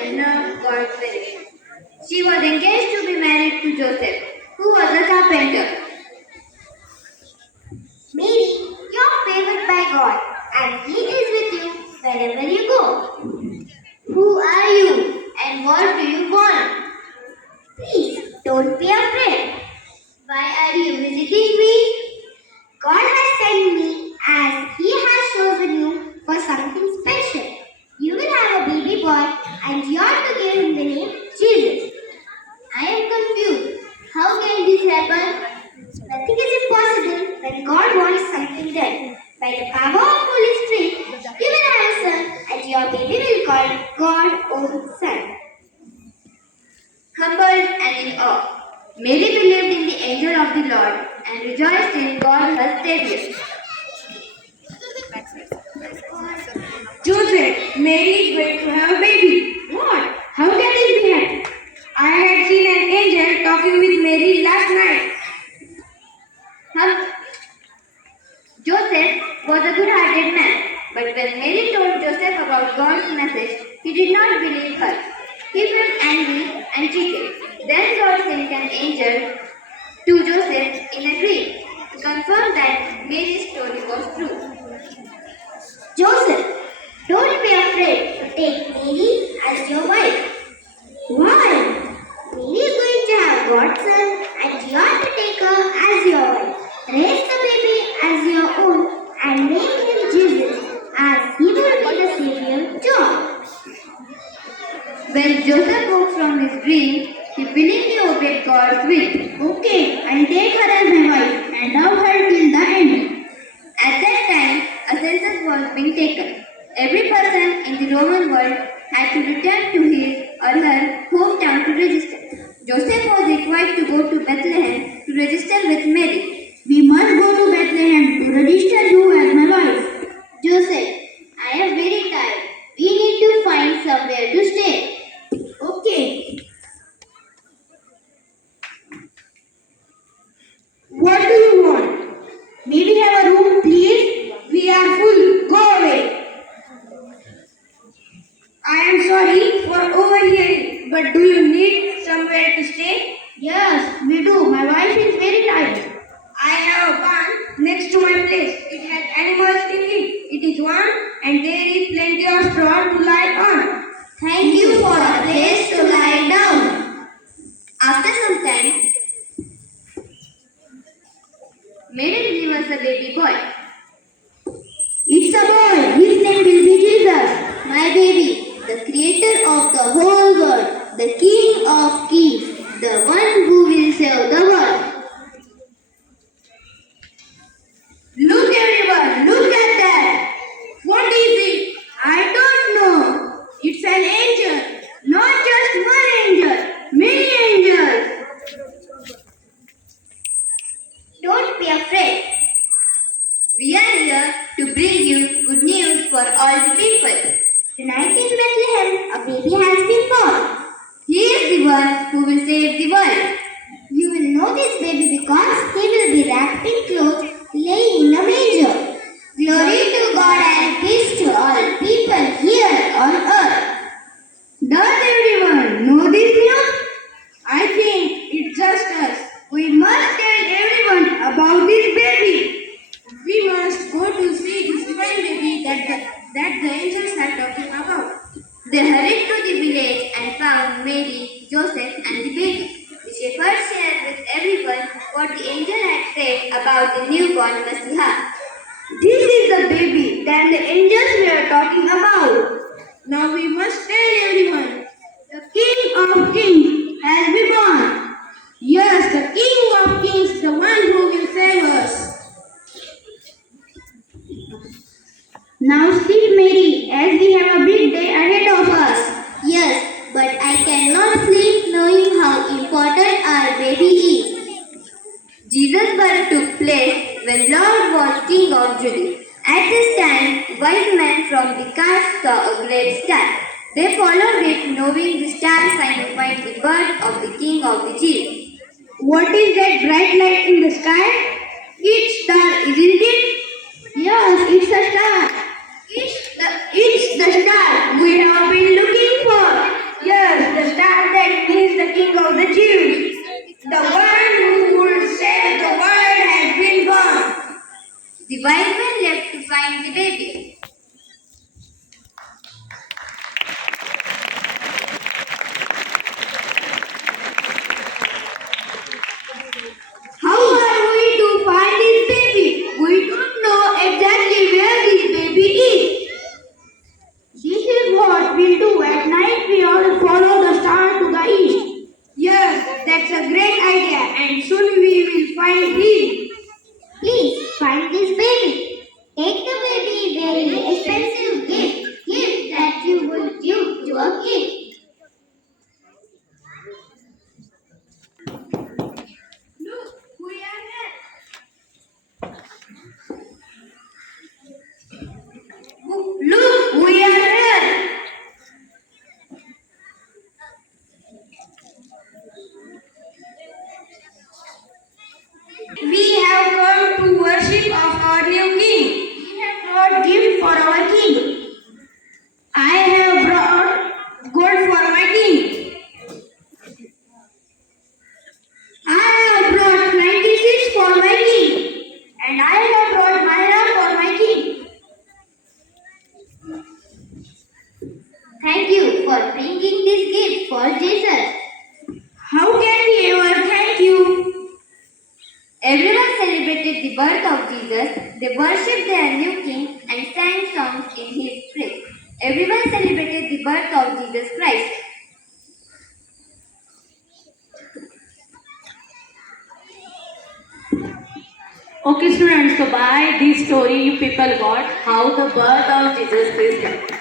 and loved God's will. She was engaged to be married to Joseph, who was a carpenter. Mary, you're favored by God, and He is with you wherever you go. Who are you, and what do you want? Please, don't be afraid. Why are you visiting me? God has sent me as He has chosen you for something special. You will have a baby boy, and you are to give him the name Jesus. I am confused. How can this happen? Nothing is impossible when God wants something done. By the power of Holy Spirit, you will have a son, and your baby will call God's own son. Humbled and in awe, Mary believed in the angel of the Lord and rejoiced in God her Savior. Joseph, Mary is going to have a baby. What? How can this be happening? I had seen an angel talking with Mary last night. Joseph was a good-hearted man, but when Mary told Joseph about God's message, he did not believe her. He felt angry and cheated. Then God sent an angel to Joseph in a dream to confirm that Mary's story was true. Joseph, don't be afraid to take Mary as your wife. Why? Mary is going to have God's son, and you are to take her as your wife. Raise the baby as your own, and name him Jesus, as he will be the Savior John. When Joseph woke from his dream, he willingly obeyed God's will. Okay, I'll take her as my wife and love her till the end. At that time, a census was being taken. Every person in the Roman world had to return to his or her hometown to register. Joseph was required to go to Bethlehem to register with Mary. We must go to Bethlehem to register you as my wife. Joseph, I am very tired. We need to find somewhere to stay. Okay. What do you want? May we have a room, please? We are full. Go away. I am sorry for overhearing, but do you need somewhere to stay? Yes, we do. My wife is very tired. I have a barn next to my place. It has animals in it. It is warm and there is plenty of straw to lie on. Thank you for a place to lie down. After some time, Mary delivers a baby boy. It's a boy. His name will be Jesus. My baby, the creator of the whole world, the King of kings, the one who will save the world. Look everyone, look at that. What is it? I don't know. It's an angel. Not just one angel, many angels. Don't be afraid. We are here to bring you good news for all the people. Tonight in Bethlehem, a baby has been born. He is the one who will save the world. You will know this baby because he will be wrapped in clothes, laying in a manger. Glory to God and peace to all people here on earth. Does everyone know this news? I think it's just us. We must tell everyone about this baby. We must go to see this divine baby that the angels are talking about. They hurried to the village and found Mary, Joseph, and the baby. The shepherds shared with everyone what the angel had said about the newborn Messiah. This is the baby that the angels were talking about. Now we must tell everyone, the King of Kings has been born. Yes, the King of Kings, the one who will save us. Now sleep, Mary, as we have a big day ahead of us. Yes, but I cannot sleep knowing how important our baby is. Jesus' birth took place when Lord was King of Judea. At this time, wise men from the cast saw a great star. They followed it, knowing the star signified the birth of the King of the Jews. What is that bright light in the sky? It's star, isn't it? Yes, it's a star. It's the star we have been looking for. of the Jews. The one who would save the world has been born. The wise men left to find the baby. How are we to find this baby? We don't know exactly where this baby is. This is what we'll do. At night we all follow the star to the east. Yes, that's a great idea, and soon we will find him. Please find this baby. Take the baby very expensive gift that you would give to a kid. Look, we are here. Look, we are here. We have come to worship of our new king. We have brought gift for our king. I have brought gold for my king. I have brought 96 for my king. And I have brought Myra for my king. Thank you for bringing this gift for Jesus. How can we ever thank you? Everyone celebrated the birth of Jesus. They worshipped their new king and sang songs in his praise. Everyone celebrated the birth of Jesus Christ. Okay, students, so by this story, you people got how the birth of Jesus Christ happened.